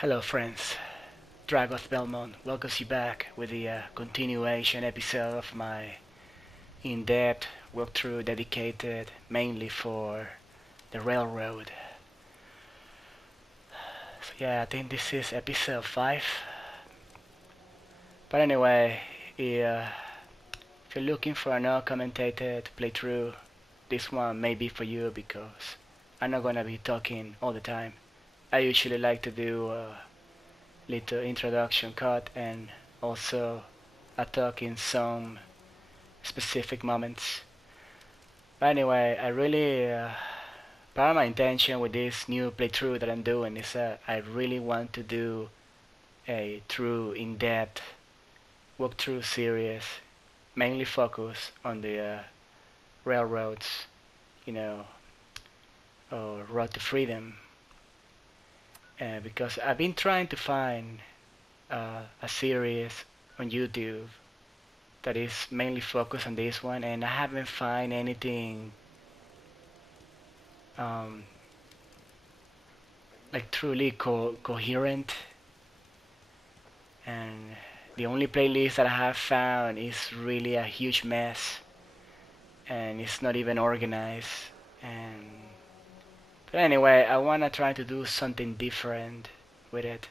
Hello friends, Dragos Belmont welcomes you back with the continuation episode of my in-depth walkthrough dedicated mainly for the railroad. So yeah, I think this is episode 5. But anyway, yeah, if you're looking for an commentated playthrough, this one may be for you because I'm not gonna be talking all the time. I usually like to do little introduction cut and also a talk in some specific moments. But anyway, I really part of my intention with this new playthrough that I'm doing is that I really want to do a true in-depth walkthrough series, mainly focus on the railroads, you know, or Road to Freedom, because I've been trying to find a series on YouTube that is mainly focused on this one, and I haven't found anything um, like truly coherent. And the only playlist that I have found is really a huge mess, and it's not even organized. And but anyway, I wanna try to do something different with it.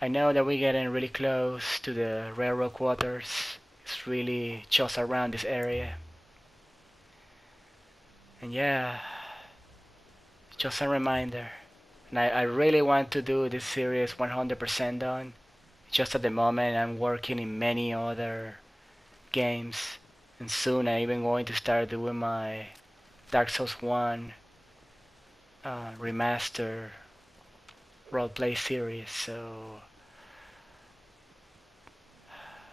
I know that we're getting really close to the railroad quarters. It's really just around this area. And yeah, just a reminder. And I really want to do this series 100% done. Just at the moment I'm working in many other games. And soon I'm even going to start doing my Dark Souls 1 remaster roleplay series.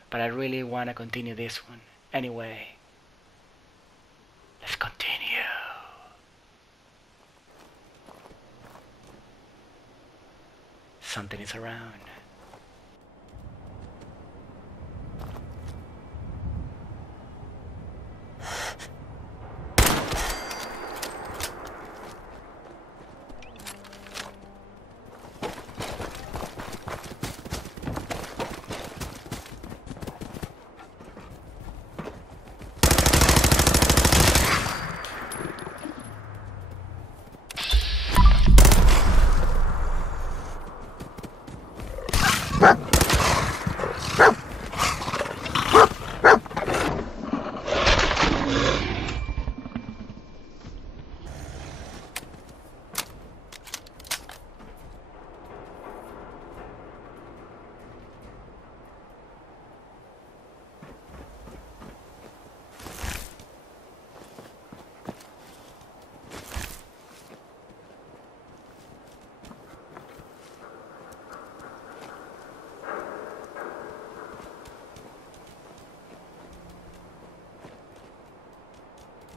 But I really want to continue this one. Anyway, let's continue. Something is around.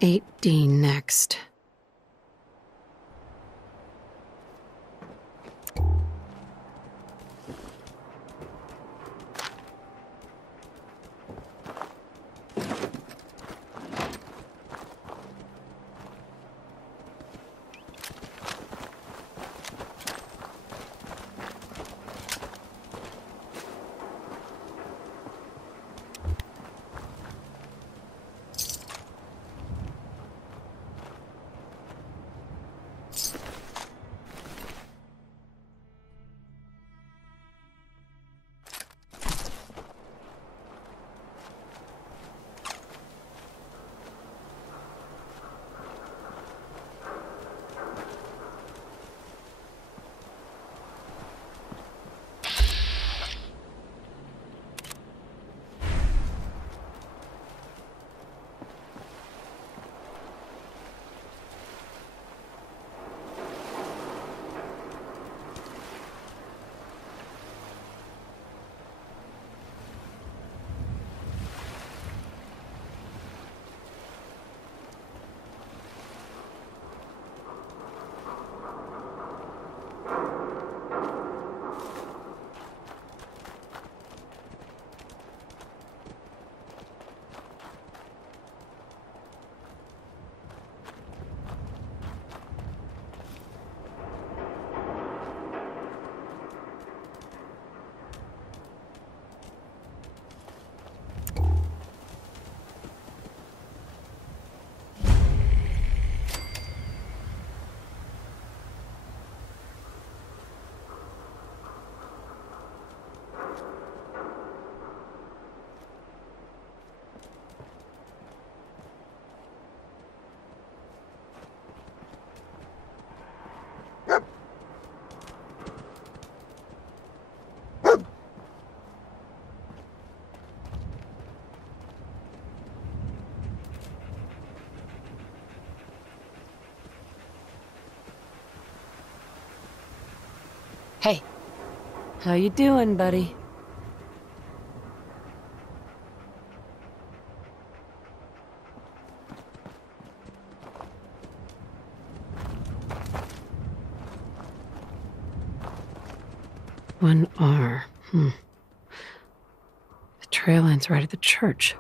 $8 next. Hey, how you doing, buddy? One R. The trail ends right at the church.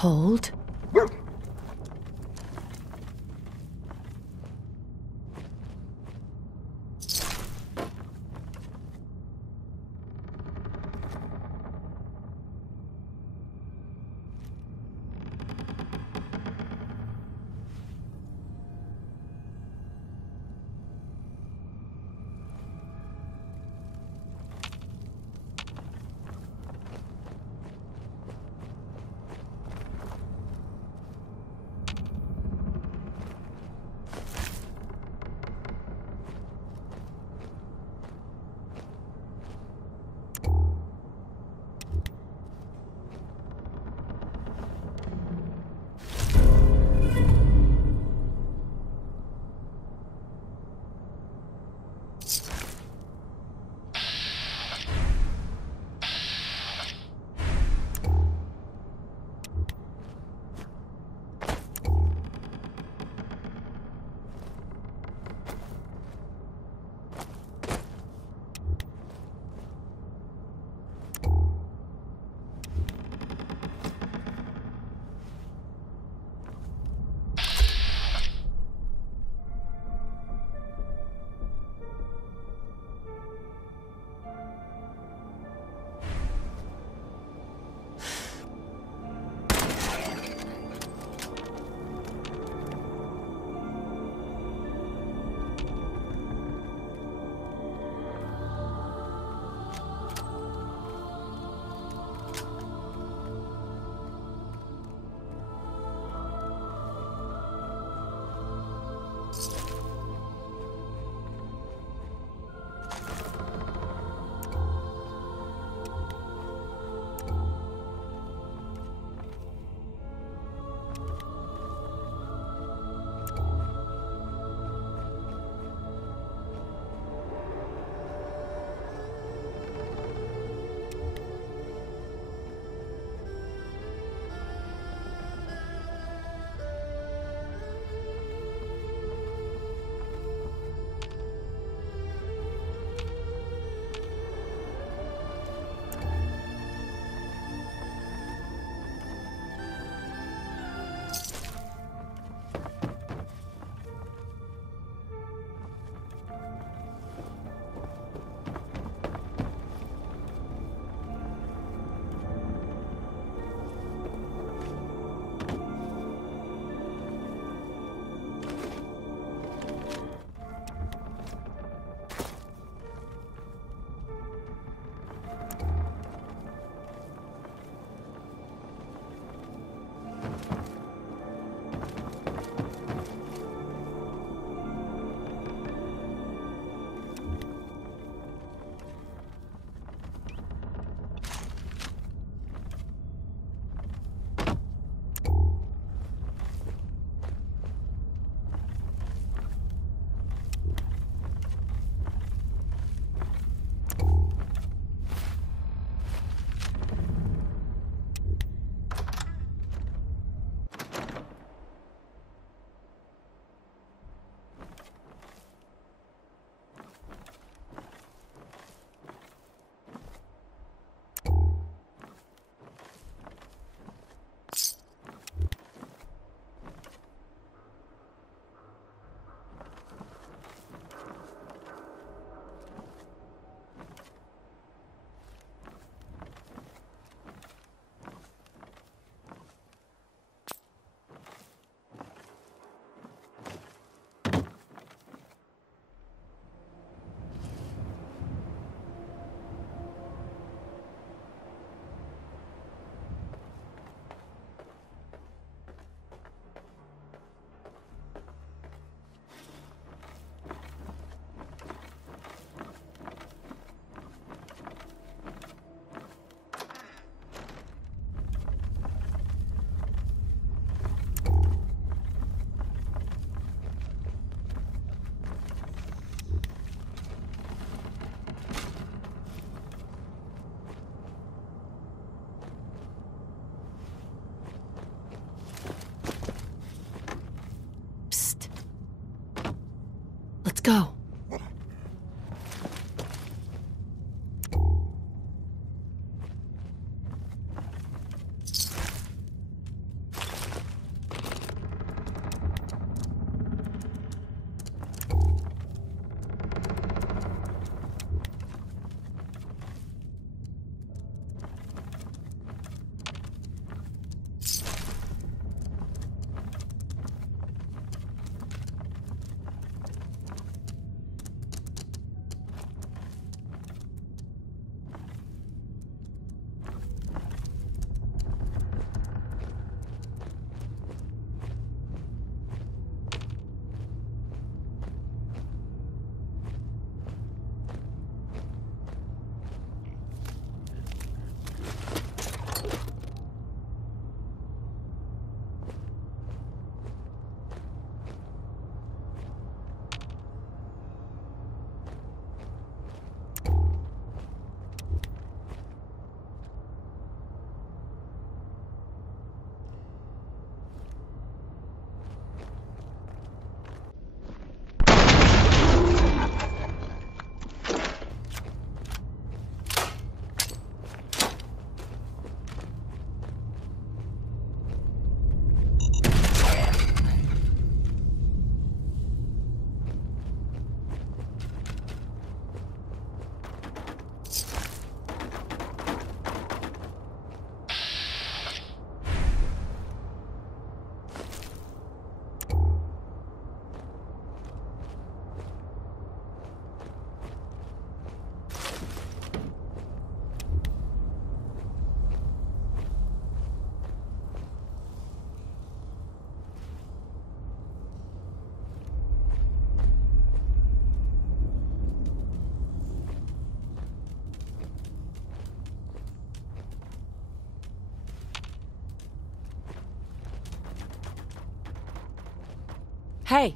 Hold. Hey!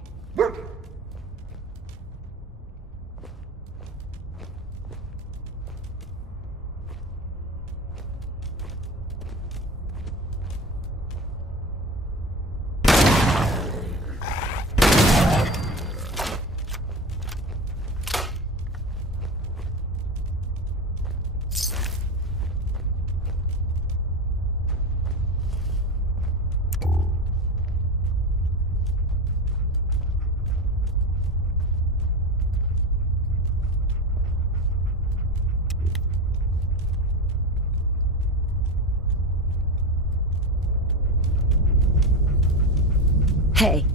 Hey!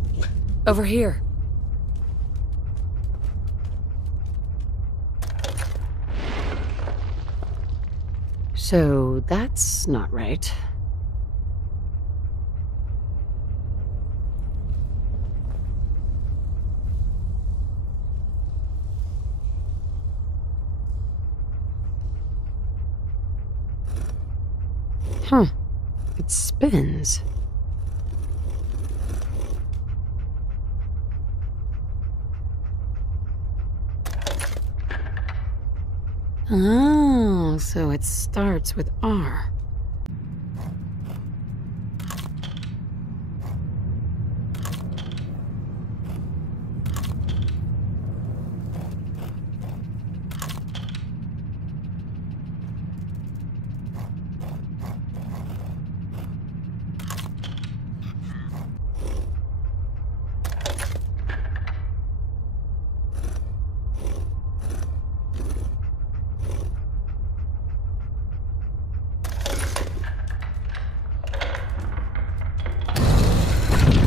Over here. So, that's not right. Huh. It spins. Oh, so it starts with R.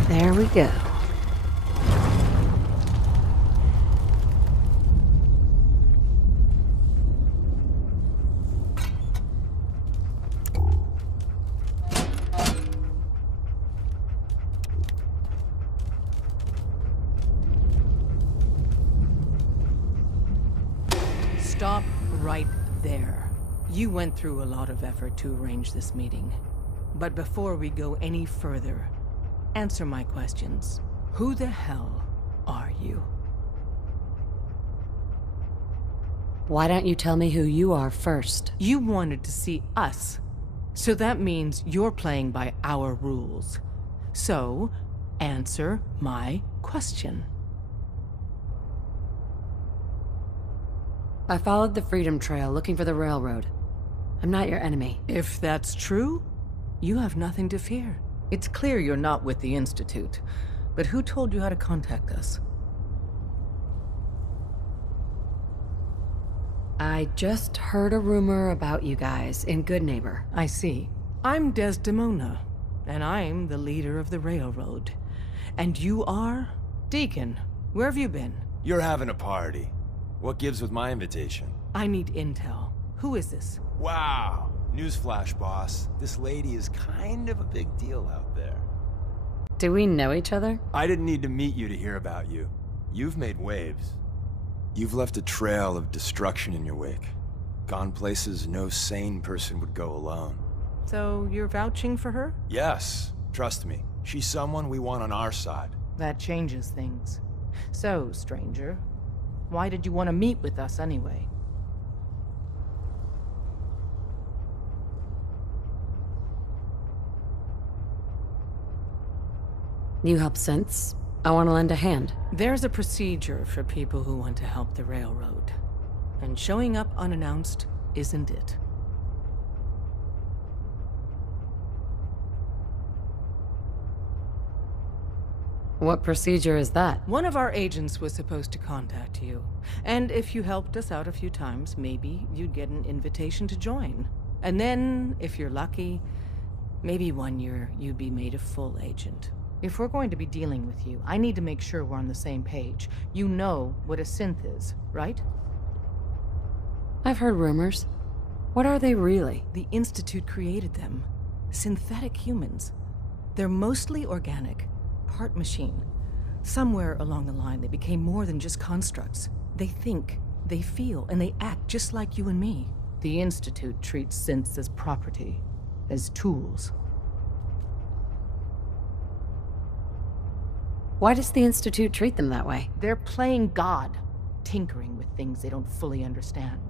There we go. Stop right there. You went through a lot of effort to arrange this meeting. But before we go any further, answer my questions. Who the hell are you? Why don't you tell me who you are first? You wanted to see us. So that means you're playing by our rules. So, answer my question. I followed the Freedom Trail looking for the railroad. I'm not your enemy. If that's true, you have nothing to fear. It's clear you're not with the Institute, but who told you how to contact us? I just heard a rumor about you guys in Good Neighbor. I see. I'm Desdemona, and I'm the leader of the Railroad. And you are? Deacon, where have you been? You're having a party. What gives with my invitation? I need intel. Who is this? Wow. Newsflash, boss. This lady is kind of a big deal out there. Do we know each other? I didn't need to meet you to hear about you. You've made waves. You've left a trail of destruction in your wake. Gone places no sane person would go alone. So you're vouching for her? Yes. Trust me. She's someone we want on our side. That changes things. So, stranger, why did you want to meet with us anyway? You help since. I want to lend a hand. There's a procedure for people who want to help the Railroad. And showing up unannounced isn't it. What procedure is that? One of our agents was supposed to contact you. And if you helped us out a few times, maybe you'd get an invitation to join. And then, if you're lucky, maybe 1 year you'd be made a full agent. If we're going to be dealing with you, I need to make sure we're on the same page. You know what a synth is, right? I've heard rumors. What are they really? The Institute created them. Synthetic humans. They're mostly organic, part machine. Somewhere along the line, they became more than just constructs. They think, they feel, and they act just like you and me. The Institute treats synths as property, as tools. Why does the Institute treat them that way? They're playing God, tinkering with things they don't fully understand.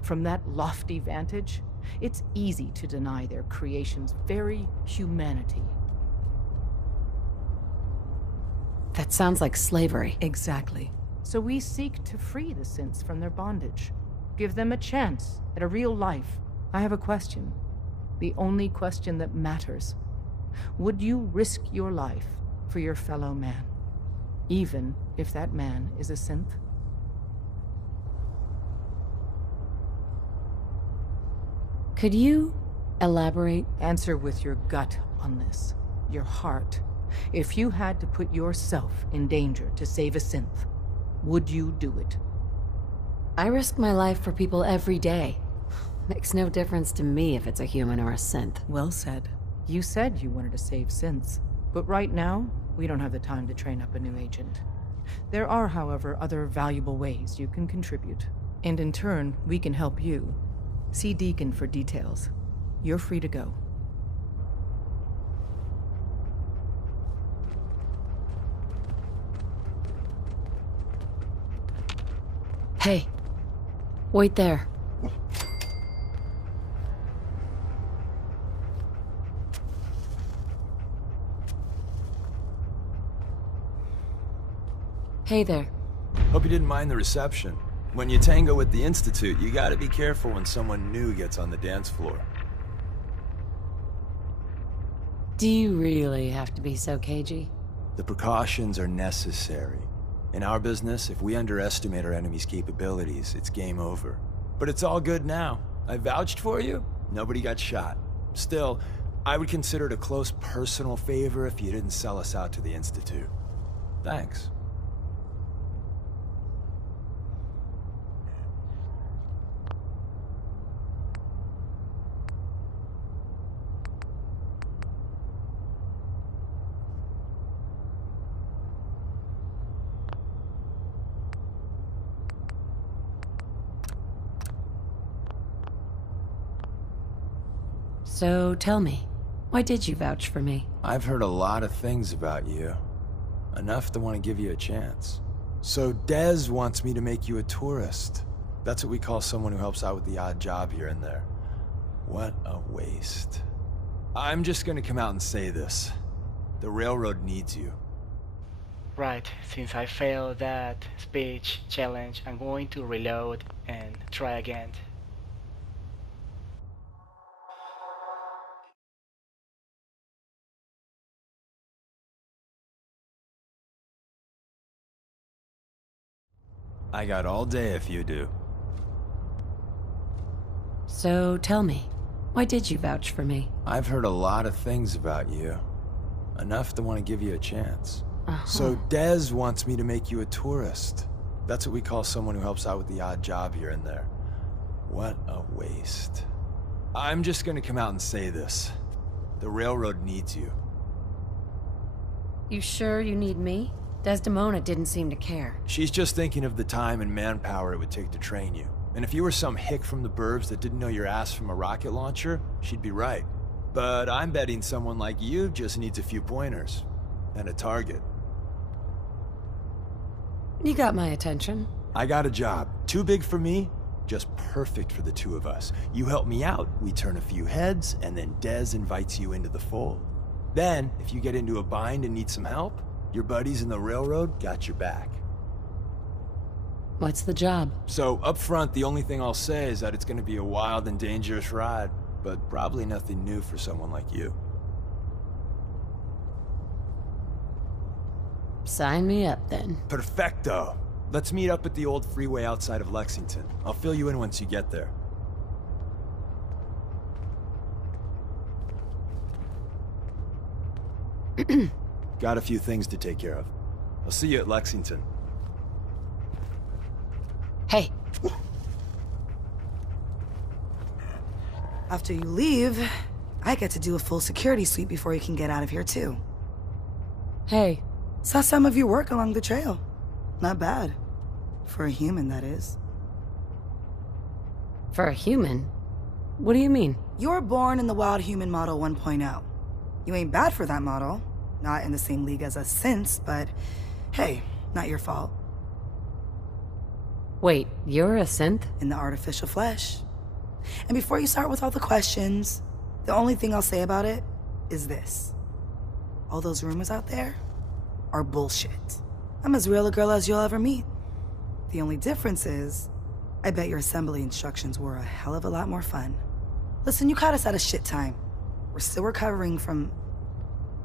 From that lofty vantage, it's easy to deny their creation's very humanity. That sounds like slavery. Exactly. So we seek to free the synths from their bondage. Give them a chance at a real life. I have a question. The only question that matters. Would you risk your life for your fellow man? Even if that man is a synth? Could you elaborate? Answer with your gut on this. Your heart. If you had to put yourself in danger to save a synth, would you do it? I risk my life for people every day. Makes no difference to me if it's a human or a synth. Well said. You said you wanted to save synths, but right now, we don't have the time to train up a new agent. There are, however, other valuable ways you can contribute. And in turn, we can help you. See Deacon for details. You're free to go. Hey, wait there. Hey there. Hope you didn't mind the reception. When you tango with the Institute, you gotta be careful when someone new gets on the dance floor. Do you really have to be so cagey? The precautions are necessary. In our business, if we underestimate our enemy's capabilities, it's game over. But it's all good now. I vouched for you. Nobody got shot. Still, I would consider it a close personal favor if you didn't sell us out to the Institute. Thanks. So tell me, why did you vouch for me? I've heard a lot of things about you. Enough to want to give you a chance. So Dez wants me to make you a tourist. That's what we call someone who helps out with the odd job here and there. What a waste. I'm just gonna come out and say this. The Railroad needs you. Right, since I failed that speech challenge, I'm going to reload and try again. I got all day if you do. So tell me, why did you vouch for me? I've heard a lot of things about you. Enough to want to give you a chance. So Dez wants me to make you a tourist. That's what we call someone who helps out with the odd job here and there. What a waste. I'm just gonna come out and say this. The Railroad needs you. You sure you need me? Desdemona didn't seem to care. She's just thinking of the time and manpower it would take to train you. And if you were some hick from the burbs that didn't know your ass from a rocket launcher, she'd be right. But I'm betting someone like you just needs a few pointers. And a target. You got my attention. I got a job. Too big for me, just perfect for the two of us. You help me out, we turn a few heads, and then Dez invites you into the fold. Then, if you get into a bind and need some help, your buddies in the Railroad got your back. What's the job? So, up front, the only thing I'll say is that it's gonna be a wild and dangerous ride, but probably nothing new for someone like you. Sign me up, then. Perfecto! Let's meet up at the old freeway outside of Lexington. I'll fill you in once you get there. Got a few things to take care of. I'll see you at Lexington. Hey. After you leave, I get to do a full security sweep before you can get out of here, too. Hey. Saw some of your work along the trail. Not bad. For a human, that is. For a human? What do you mean? You were born in the Wild Human Model 1.0. You ain't bad for that model, Not in the same league as us since, but hey, not your fault. Wait, you're a synth? In the artificial flesh. And before you start with all the questions, the only thing I'll say about it is this. All those rumors out there are bullshit. I'm as real a girl as you'll ever meet. The only difference is, I bet your assembly instructions were a hell of a lot more fun. Listen, you caught us at a shit time. We're still recovering from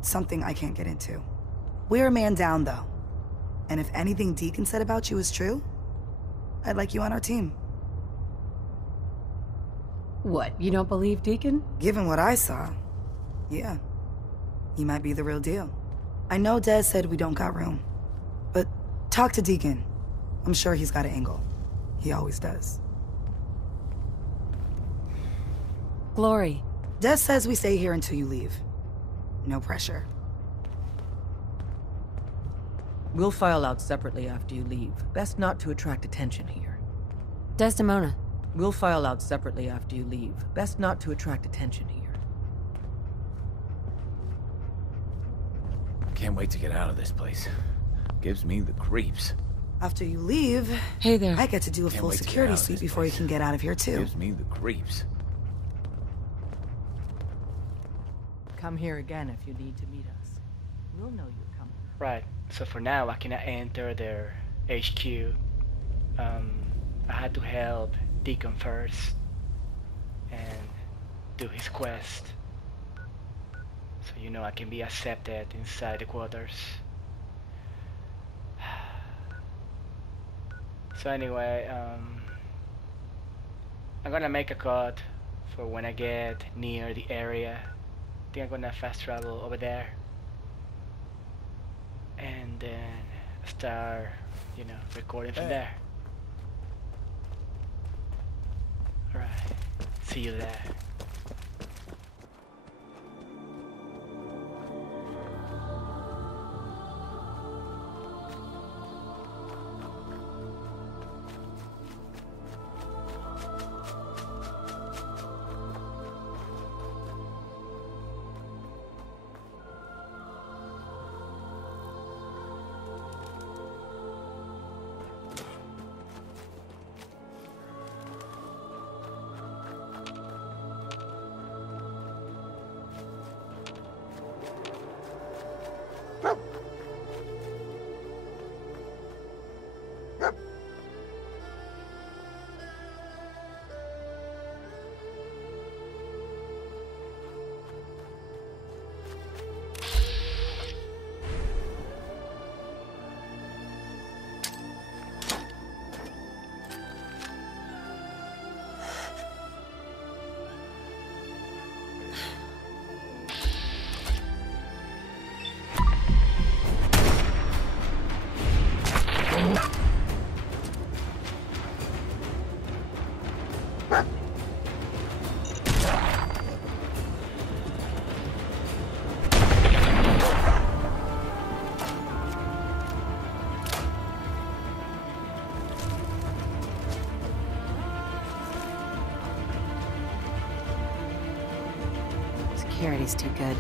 something I can't get into. We're a man down, though. And if anything Deacon said about you is true, I'd like you on our team. What, you don't believe Deacon? Given what I saw, yeah. He might be the real deal. I know Des said we don't got room, but talk to Deacon. I'm sure he's got an angle. He always does. Glory. Des says we stay here until you leave. No pressure. We'll file out separately after you leave. Best not to attract attention here. Desdemona. We'll file out separately after you leave. Best not to attract attention here. Can't wait to get out of this place. Gives me the creeps. After you leave, Hey there. I get to do a Can't full wait to get security out of sweep this before you place. can get out of here too. Gives me the creeps. Come here again if you need to meet us. We'll know you're coming. Right, so for now I cannot enter their HQ. I had to help Deacon first and do his quest. So you know I can be accepted inside the quarters. So anyway, I'm gonna make a cut for when I get near the area. I think I'm gonna fast travel over there and then start, you know, recording from there. Alright, see you there. Security's too good.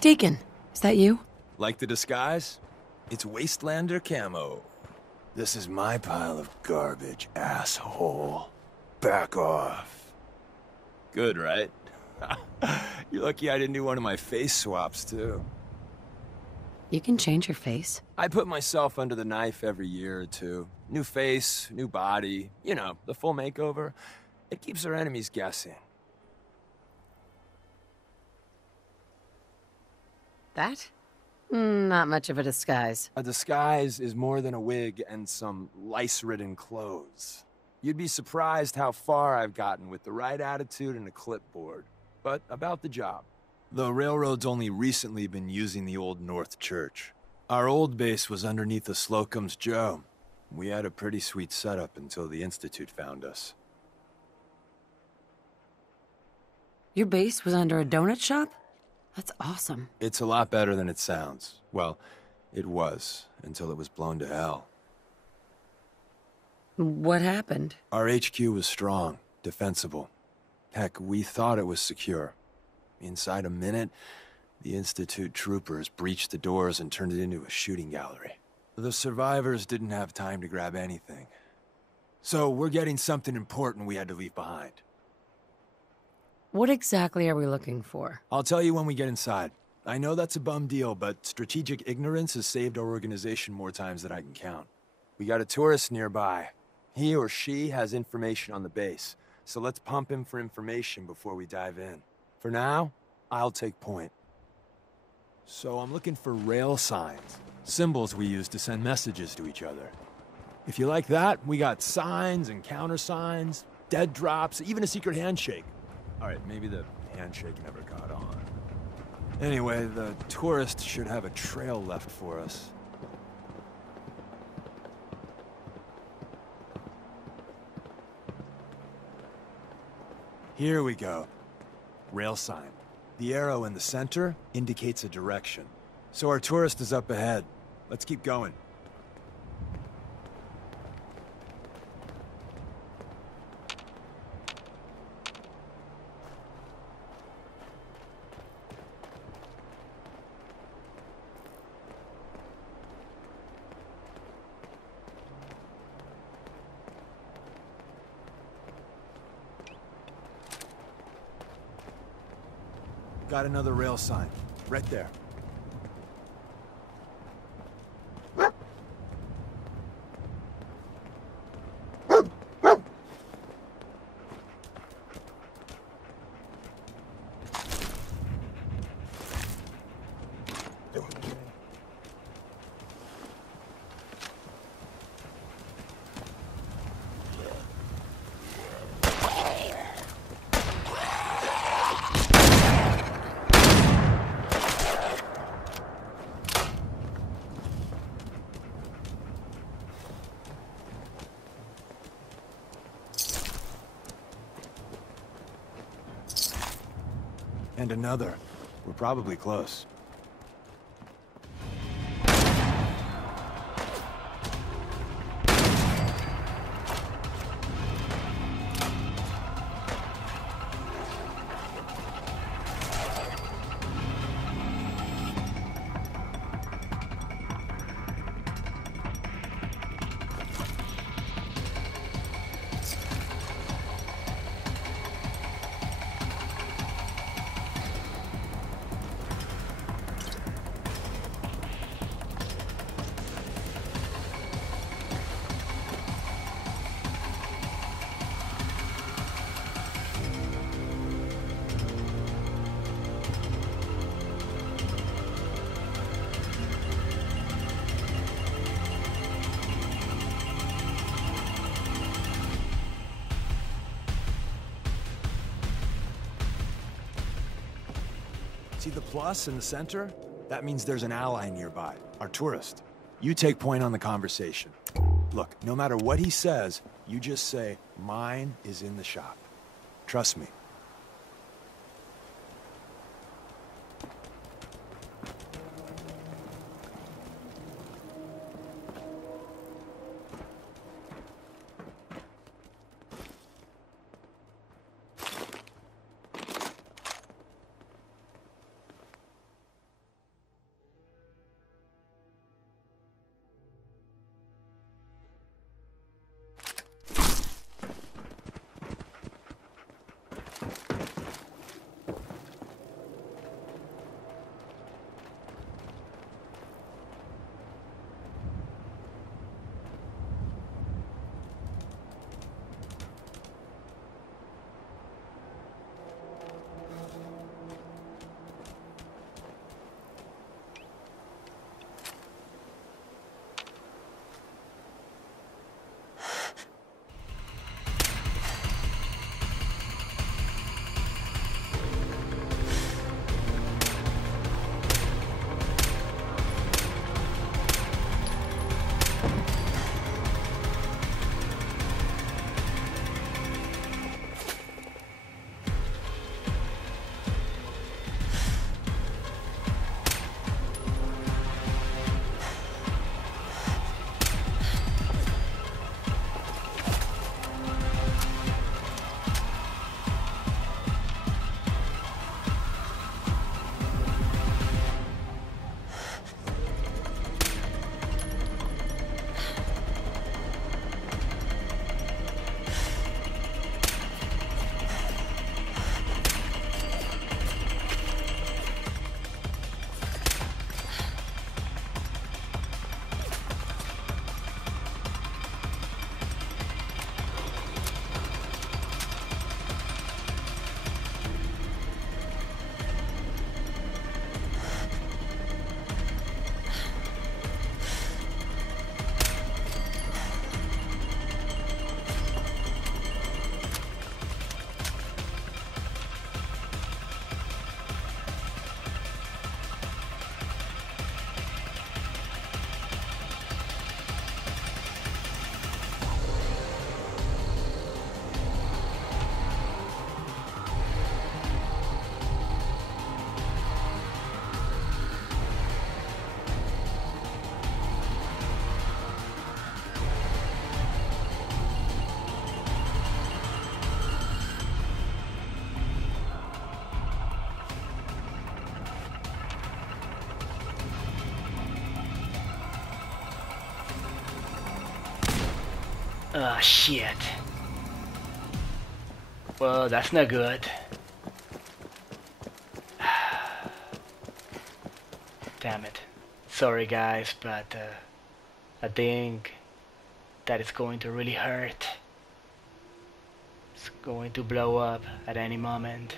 Deacon, is that you? Like the disguise? It's Wastelander camo. This is my pile of garbage, asshole. Back off. Good, right? You're lucky I didn't do one of my face swaps, too. You can change your face. I put myself under the knife every year or two. New face, new body, you know, the full makeover. It keeps our enemies guessing. That? Not much of a disguise. A disguise is more than a wig and some lice-ridden clothes. You'd be surprised how far I've gotten with the right attitude and a clipboard. But about the job. The Railroad's only recently been using the Old North Church. Our old base was underneath the Slocum's Joe. We had a pretty sweet setup until the Institute found us. Your base was under a donut shop? That's awesome. It's a lot better than it sounds. Well, it was, until it was blown to hell. What happened? Our HQ was strong, defensible. Heck, we thought it was secure. Inside a minute, the Institute troopers breached the doors and turned it into a shooting gallery. The survivors didn't have time to grab anything. So we're getting something important we had to leave behind. What exactly are we looking for? I'll tell you when we get inside. I know that's a bum deal, but strategic ignorance has saved our organization more times than I can count. We got a tourist nearby. He or she has information on the base, so let's pump him for information before we dive in. For now, I'll take point. So I'm looking for rail signs, symbols we use to send messages to each other. If you like that, we got signs and countersigns, dead drops, even a secret handshake. All right, maybe the handshake never caught on. Anyway, the tourist should have a trail left for us. Here we go. Rail sign. The arrow in the center indicates a direction. So our tourist is up ahead. Let's keep going. Got another rail sign. Right there. And another. We're probably close. See the plus in the center? That means there's an ally nearby, our tourist. You take point on the conversation. Look, no matter what he says, you just say, "Mine is in the shop." Trust me. Oh shit. Well, that's not good. Damn it. Sorry guys, but I think that it's going to really hurt. It's going to blow up at any moment.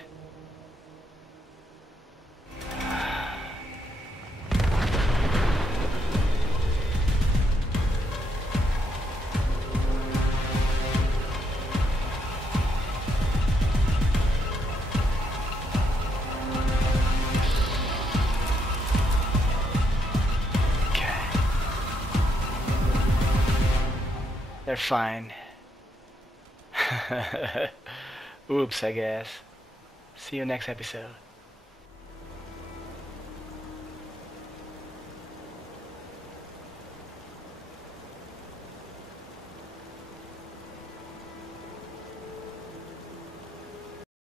They're fine. Oops, I guess. See you next episode.